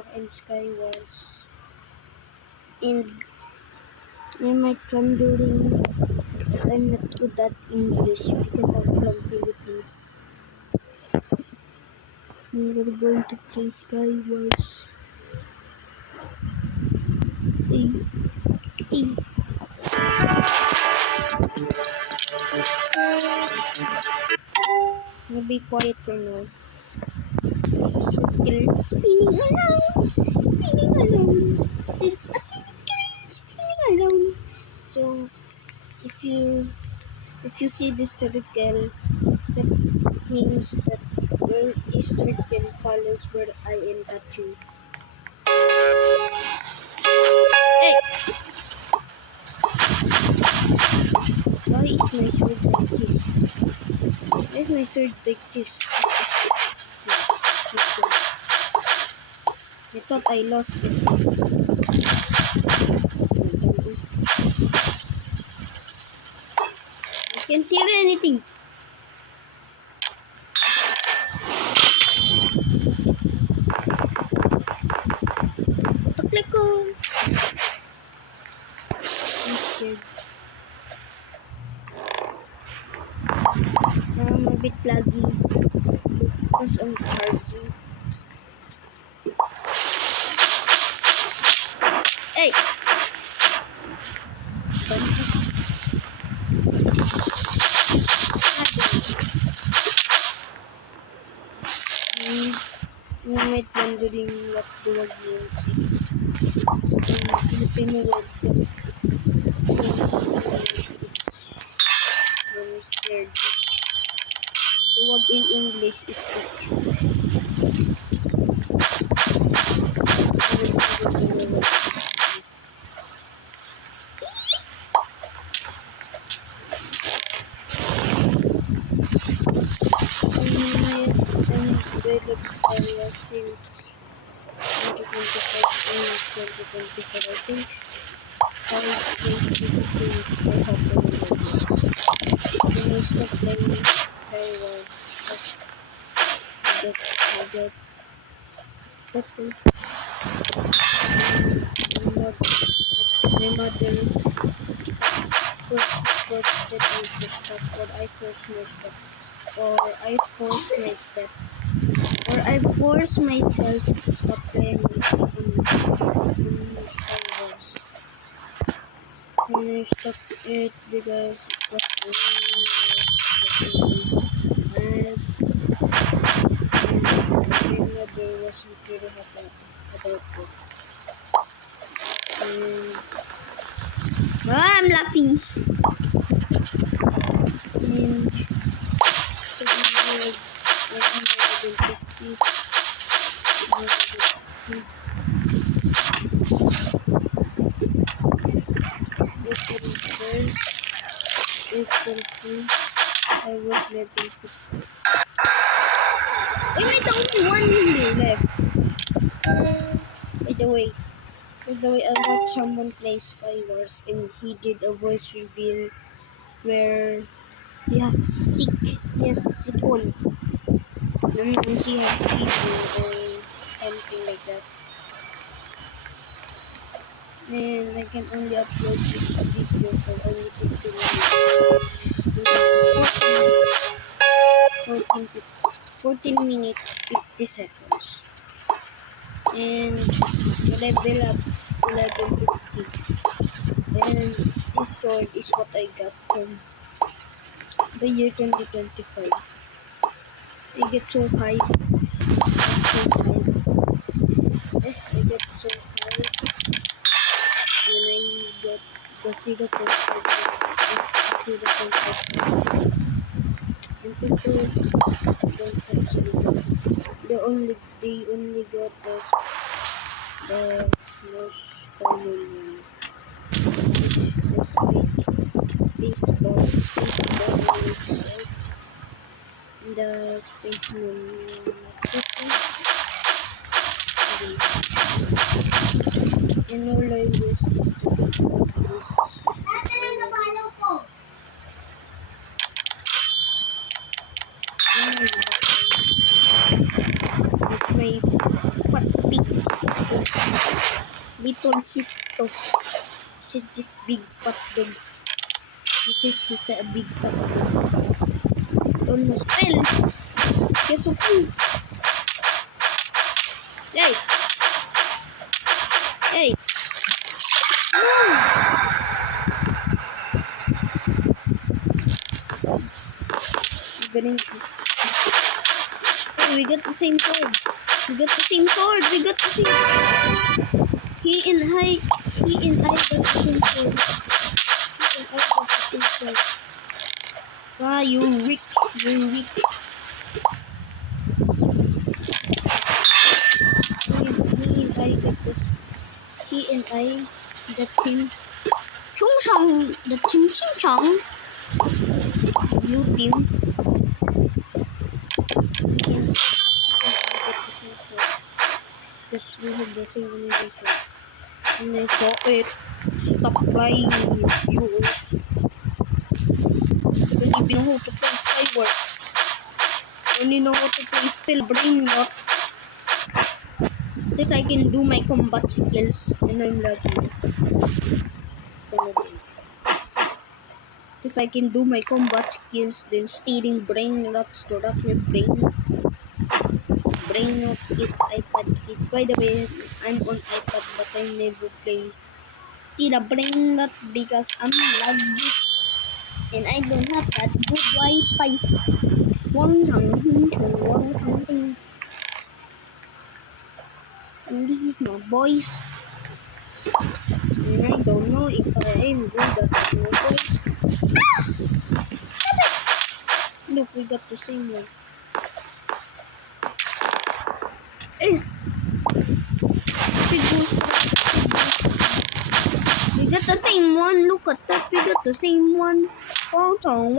back in Skywars. And I might wondering that I'm not good at English because I'm from Philippines. And we're going to play Skywars. Hey, hey. I'll be quiet for now. There's a circle spinning around, spinning around. There's a circle spinning around. So if you see this circle, that means that where this circle follows where I am touching. Hey! Why is my sword like this? Why is my sword like this? I thought I lost it. I can't hear anything. Click on. I'm scared. I'm a bit laggy because I'm charging. Hey! You might wondering what the word means. In Filipino word, I'm scared. The word in English is developed area since 2025 and 2024. I think South since I have been when I stopped playing Skywars because I get stopping. My mother forced me to stop, or I forced myself, or I forced myself to stop playing Skywars. And I stopped it because it was and my mother wasn't really happy about it. I'm laughing. And so I was level 50. Am I the only one left? By the way, I watched someone play Skywars and he did a voice reveal where he has sipon. And he has fever or something like that. And I can only upload this video for only 15 minutes. 14 minutes, 50 seconds. And level up to level 50. And this sword is what I got from the year 2025. I get so high. I get so high when I get the 0.5. And people don't actually get. They only got the most common one. The spaceman. In all languages is It's my fat pig sister. Little sister. She's this big fat dog. She's a big fat dog. Almost fell. Get so cool. Hey! Hey! No! Getting this. Oh, we got the same sword. We got the same sword. We got the same. He and I got the same sword. He and I got the same sword. Wow, you weak. You weak. Me and I got this. He and I got him. Chung Chong, the Tim Ching Chong. Blue team. Because we have the same organization. And I saw it. Stop playing with viewers. Don't even know how to play Skyward. Only know how to play still brain rot. This I can do my combat skills and I'm lagging. This I can do my combat skills, then stealing brain rots to rot my brain. Brain rot kids, iPad kids. By the way, I'm on iPad but I never play. Steal a brain rot because I'm laggy. And I don't have that good Wi-Fi. One thing. And this is my voice. And I don't know if I am good at my voice. Look, we got the same one. Hey! We got the same one. Look at that. We got the same one. Wang Tong.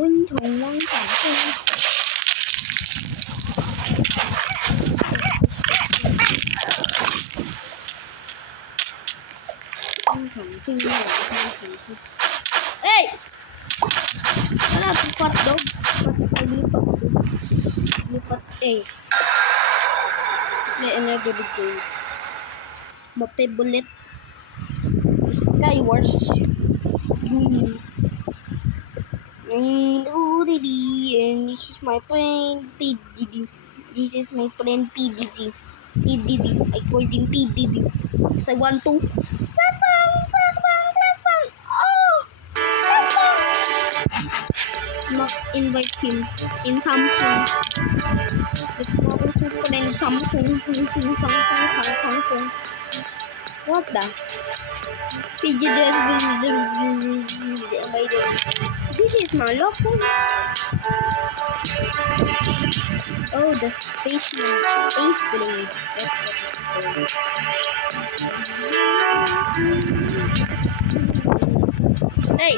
Hey! Wala po fat dog. Lipat. Hey. Play another game. Mape bullet. Skywars. Green. And this is my friend PDD. This is my friend PDD. I called him PDD. Because I want to. Flashbang! Oh! Flashbang! Not invite him in Samsung. Let's go to friend Samsung. What the? This is my local. Oh, the space blade. That's what it's called. Hey!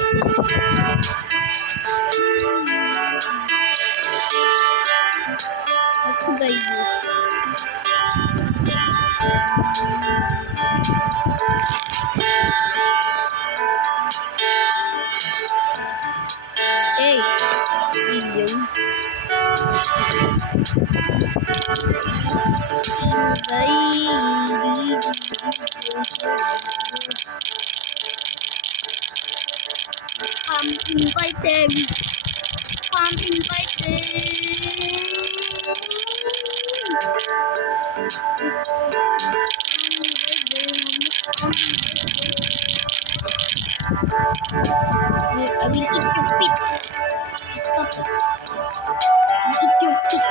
What should I use? Hey! Video. Invite them. Invite them. I will eat your feet. Stop it. I will eat your feet.